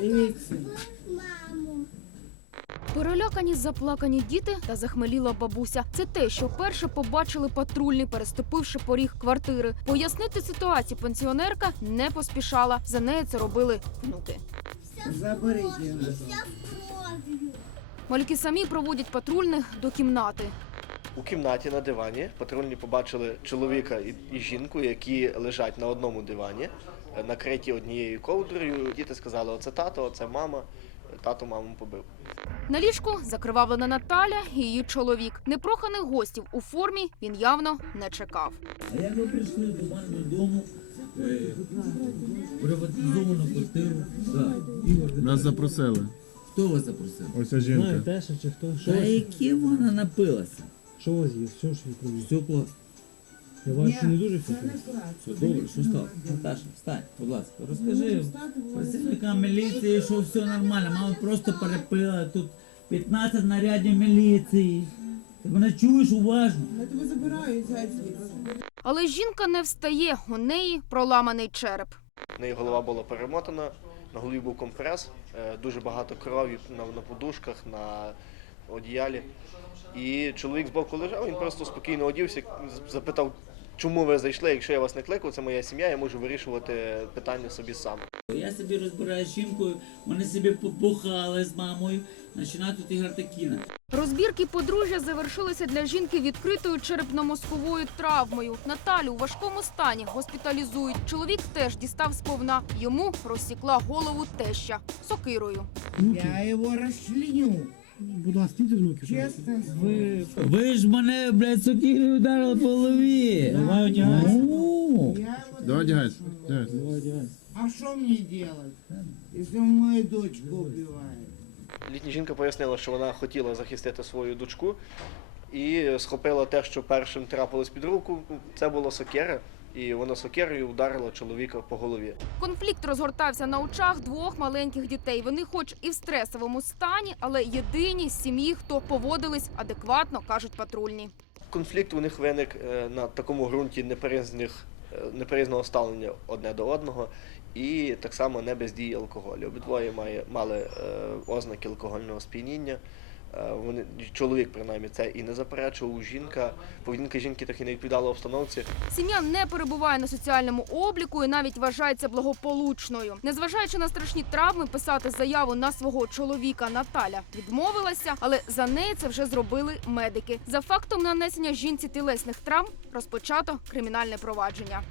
Дивіться. Перелякані заплакані діти та захмеліла бабуся. Це те, що перше побачили патрульні, переступивши поріг квартири. Пояснити ситуацію пенсіонерка не поспішала. За нею це робили внуки. Заберіть його. Малюки самі проводять патрульних до кімнати. У кімнаті на дивані патрульні побачили чоловіка і, і жінку, які лежать на одному дивані, е, накриті однією ковдрою. Діти сказали: оце тато, оце мама. Тато маму побив. На ліжку закривавлена Наталя і її чоловік. Непроханих гостів у формі він явно не чекав. А як ви прийшли до мене додому, е, приватизовану квартиру? Так, Нас запросили. хто вас запросив? Ось жінка. Знаю, Теша чи хто? Та які вона напилася? Що у вас є? Що ж ви привезли? Все. Я бачу, що не дуже все. Все добре, що стало? Наташа, встань, будь ласка, розкажи працівникам міліції, що все нормально. Мама просто перепила. Тут 15 нарядів міліції. Ти мене чуєш уважно? Я тебе забираю, звідси. Але жінка не встає. У неї проламаний череп. В неї голова була перемотана, на голові був компрес, е, дуже багато крові на, на подушках, на одіялі. І чоловік збоку лежав, він просто спокійно одівся, запитав, чому ви зайшли, якщо я вас не кликав, це моя сім'я, я можу вирішувати питання собі сам. Я собі розбираю з жінкою, вони собі попухали з мамою, починають тут іграти кіно. Розбірки подружжя завершилися для жінки відкритою черепно-мозковою травмою. Наталю у важкому стані госпіталізують. Чоловік теж дістав сповна. Йому розсікла голову теща сокирою. Я його розчленю. Будь ласка, стійте внуки. Чесно. Ви Ви ж мене, блядь, сокирою ударили по голові. Давай одягайся. Ну, Я його Давай одягайся. одягайся. Давай одягайся. А що мені делать, якщо мою дочку вбивають? Літня жінка пояснила, що вона хотіла захистити свою дочку і схопила те, що першим трапилось під руку. Це було сокира, і вона сокирою ударила чоловіка по голові. Конфлікт розгортався на очах двох маленьких дітей. Вони, хоч і в стресовому стані, але єдині з сім'ї, хто поводились адекватно, кажуть патрульні. Конфлікт у них виник е, на такому ґрунті неприязних, е, неприязного ставлення одне до одного, і так само не без дії алкоголю. Обидвоє має, мали е, ознаки алкогольного сп'яніння. Е, Вони чоловік принаймні це і не заперечував. Жінка поведінка жінки трохи не відповідала обстановці. Сім'я не перебуває на соціальному обліку і навіть вважається благополучною. Незважаючи на страшні травми, писати заяву на свого чоловіка Наталя відмовилася, але за неї це вже зробили медики. За фактом нанесення жінці тілесних травм розпочато кримінальне провадження.